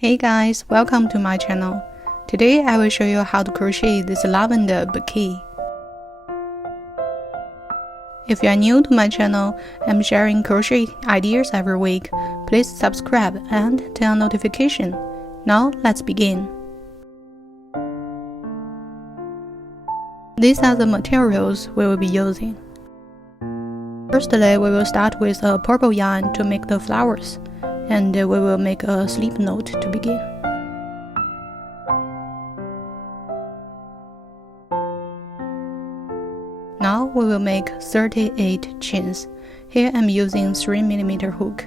Hey guys, welcome to my channel. Today I will show you how to crochet this lavender bouquet. If you are new to my channel, I'm sharing crochet ideas every week. Please subscribe and turn on notification. Now let's begin. These are the materials we will be using. Firstly, we will start with a purple yarn to make the flowers, and we will make a slip knot to begin. Now we will make 38 chains. Here I'm using 3mm hook.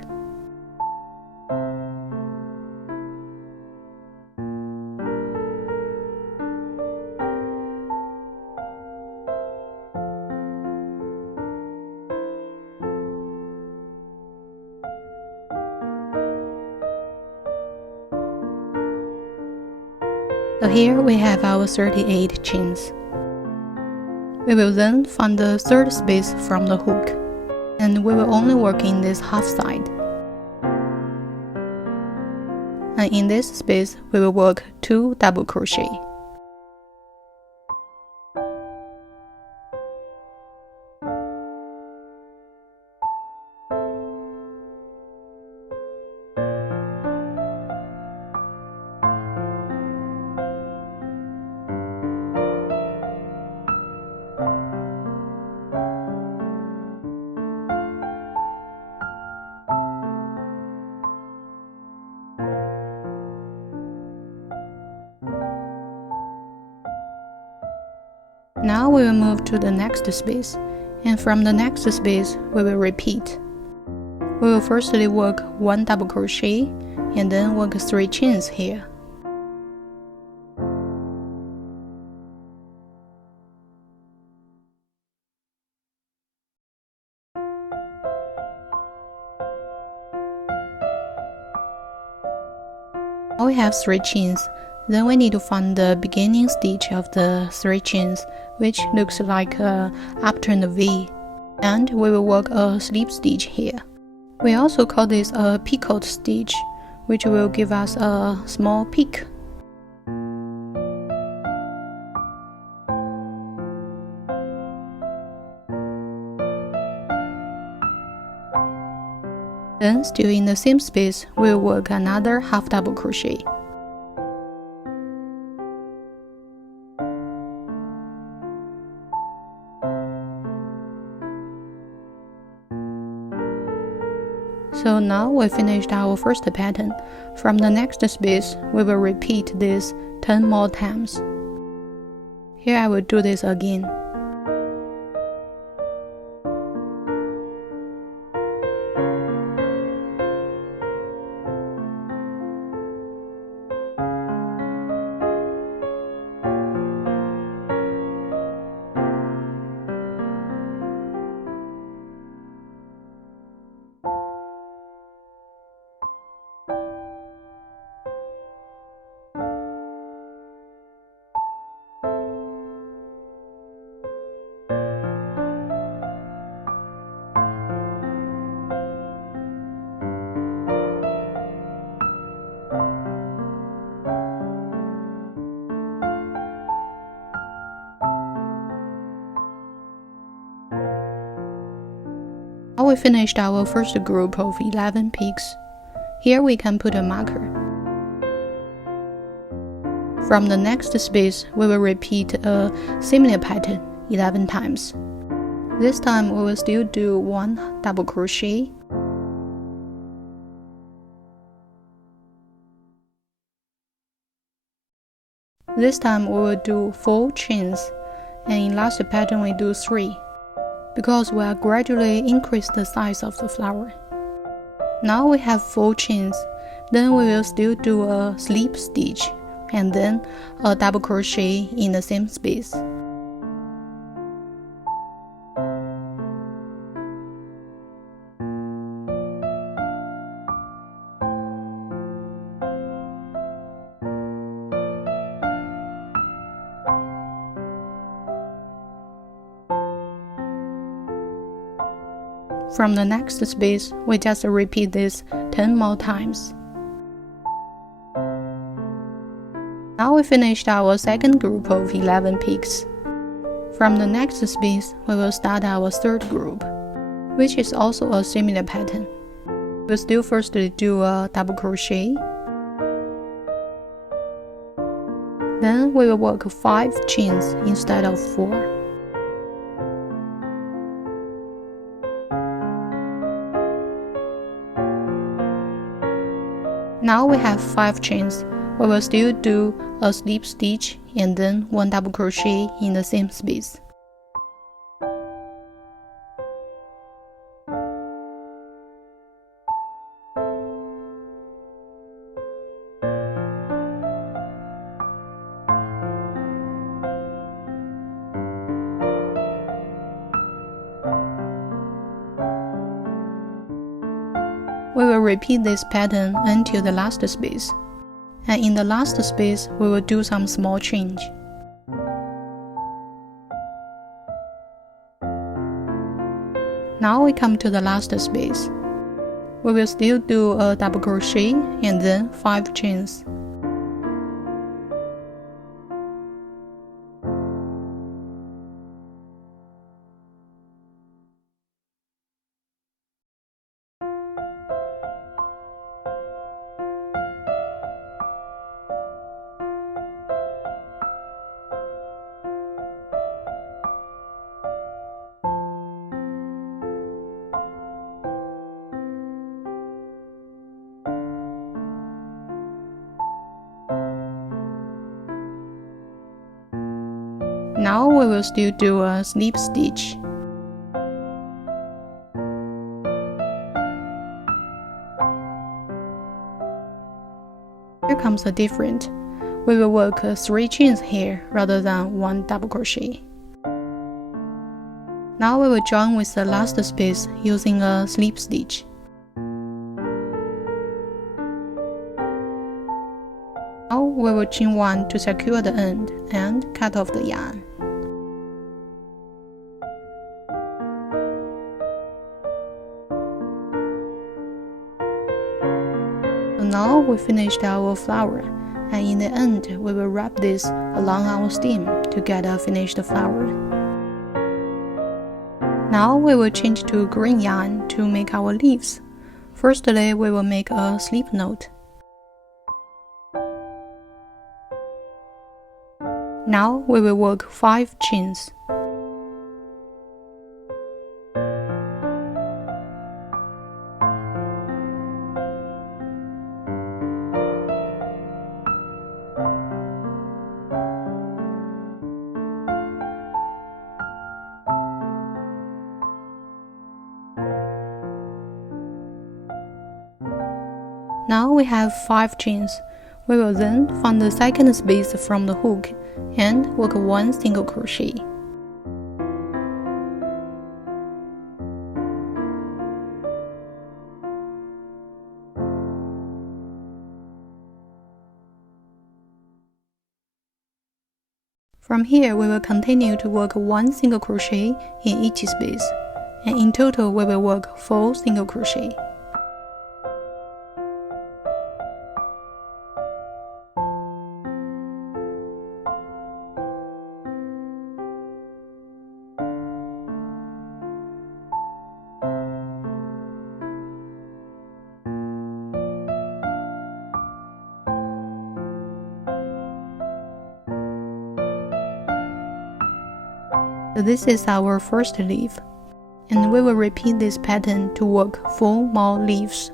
So here we have our 38 chains. We will then find the third space from the hook, and we will only work in this half side. And in this space, we will work 2 double crochet. Now we will move to the next space, and from the next space we will repeat. We will firstly work 1 double crochet and then work 3 chains here. Now we have 3 chains. Then we need to find the beginning stitch of the 3 chains, which looks like a upturned V, and we will work a slip stitch here. We also call this a picot stitch, which will give us a small peak. Then, still in the same space, we'll work another half double crochet. So now we finished our first pattern. From the next space, we will repeat this 10 more times. Here I will do this again. Now we finished our first group of 11 peaks. Here we can put a marker. From the next space, we will repeat a similar pattern 11 times. This time we will still do 1 double crochet. This time we will do 4 chains, and in last pattern we do 3. Because we are gradually increase the size of the flower. Now we have 4 chains, then we will still do a slip stitch and then a double crochet in the same space. From the next space, we just repeat this 10 more times. Now we finished our second group of 11 peaks. From the next space, we will start our third group, which is also a similar pattern. We'll still firstly do a double crochet. Then we will work 5 chains instead of 4. Now we have 5 chains. We will still do a slip stitch and then 1 double crochet in the same space. We will repeat this pattern until the last space, and in the last space we will do some small change. Now we come to the last space. We will still do a double crochet and then 5 chains. Now we will still do a slip stitch. Here comes the difference. We will work 3 chains here rather than 1 double crochet. Now we will join with the last space using a slip stitch. Now we will chain 1 to secure the end and cut off the yarn. So now we finished our flower, and in the end we will wrap this along our stem to get a finished flower. Now we will change to green yarn to make our leaves. Firstly, we will make a slip knot. Now we will work 5 chains. Now we have 5 chains. We will then find the second space from the hook and work 1 single crochet. From here, we will continue to work 1 single crochet in each space, and in total we will work 4 single crochet. This is our first leaf, and we will repeat this pattern to work 4 more leaves.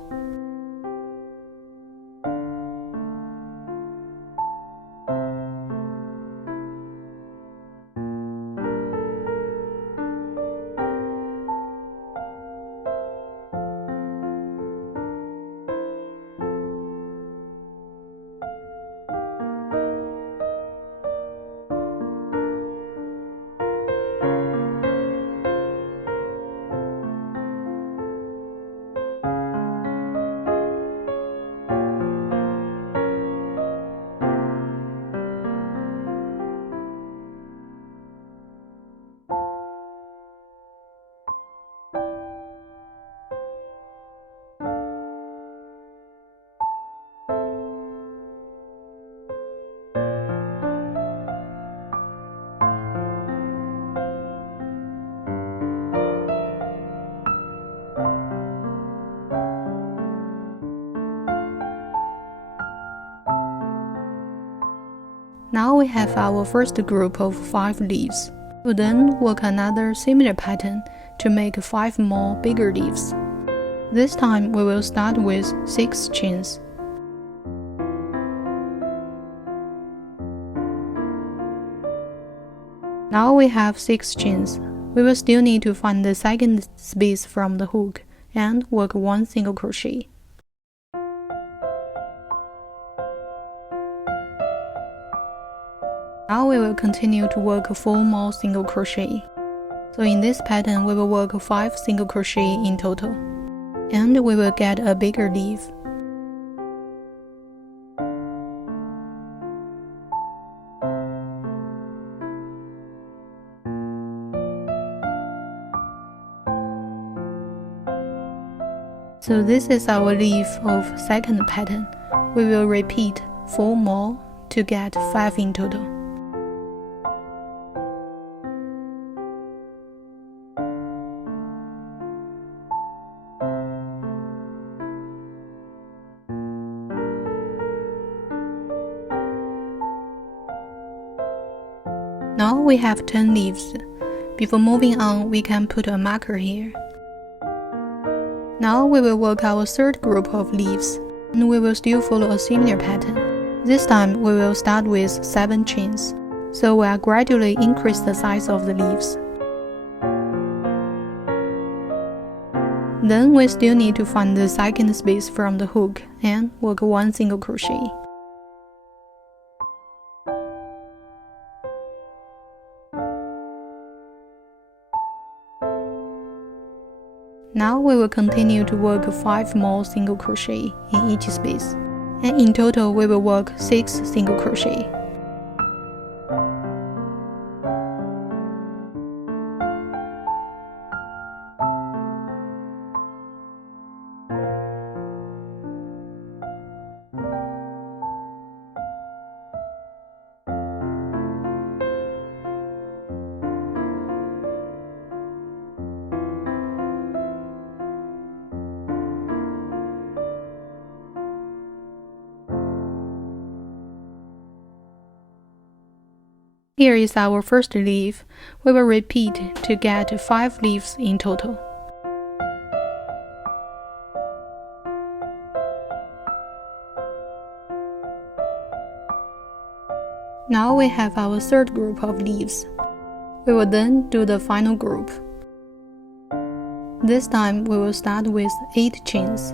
Now we have our first group of 5 leaves. We'll then work another similar pattern to make 5 more bigger leaves. This time we will start with 6 chains. Now we have 6 chains. We will still need to find the second space from the hook and work 1 single crochet. Now we will continue to work 4 more single crochet. So in this pattern we will work 5 single crochet in total, and we will get a bigger leaf. So this is our leaf of second pattern. We will repeat 4 more to get 5 in total. Now we have 10 leaves. Before moving on, we can put a marker here. Now we will work our third group of leaves, and we will still follow a similar pattern. This time we will start with 7 chains, so we'll gradually increase the size of the leaves. Then we still need to find the second space from the hook and work 1 single crochet. Now we will continue to work 5 more single crochet in each space, and in total we will work 6 single crochet. Here is our first leaf. We will repeat to get 5 leaves in total. Now we have our third group of leaves. We will then do the final group. This time we will start with 8 chains.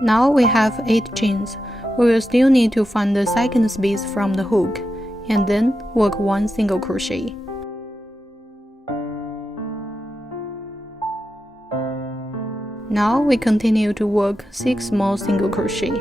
Now we have 8 chains. We will still need to find the second space from the hook, and then work 1 single crochet. Now we continue to work 6 more single crochet.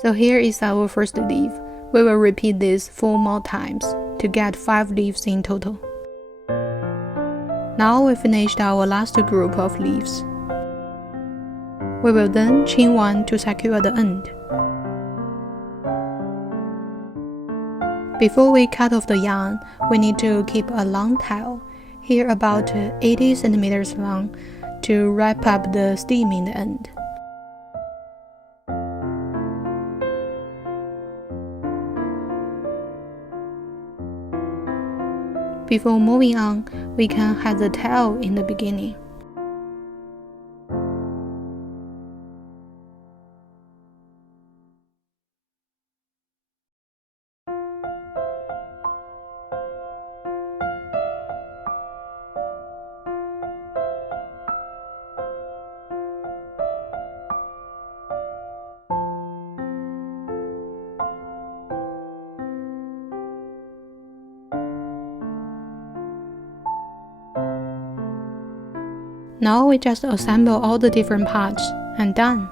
So here is our first leaf. We will repeat this 4 more times to get 5 leaves in total. Now we finished our last group of leaves. We will then chain 1 to secure the end. Before we cut off the yarn, we need to keep a long tail, here about 80 centimeters long, to wrap up the stem in the end. Before moving on, we can hide the tail in the beginning. Now we just assemble all the different parts and done.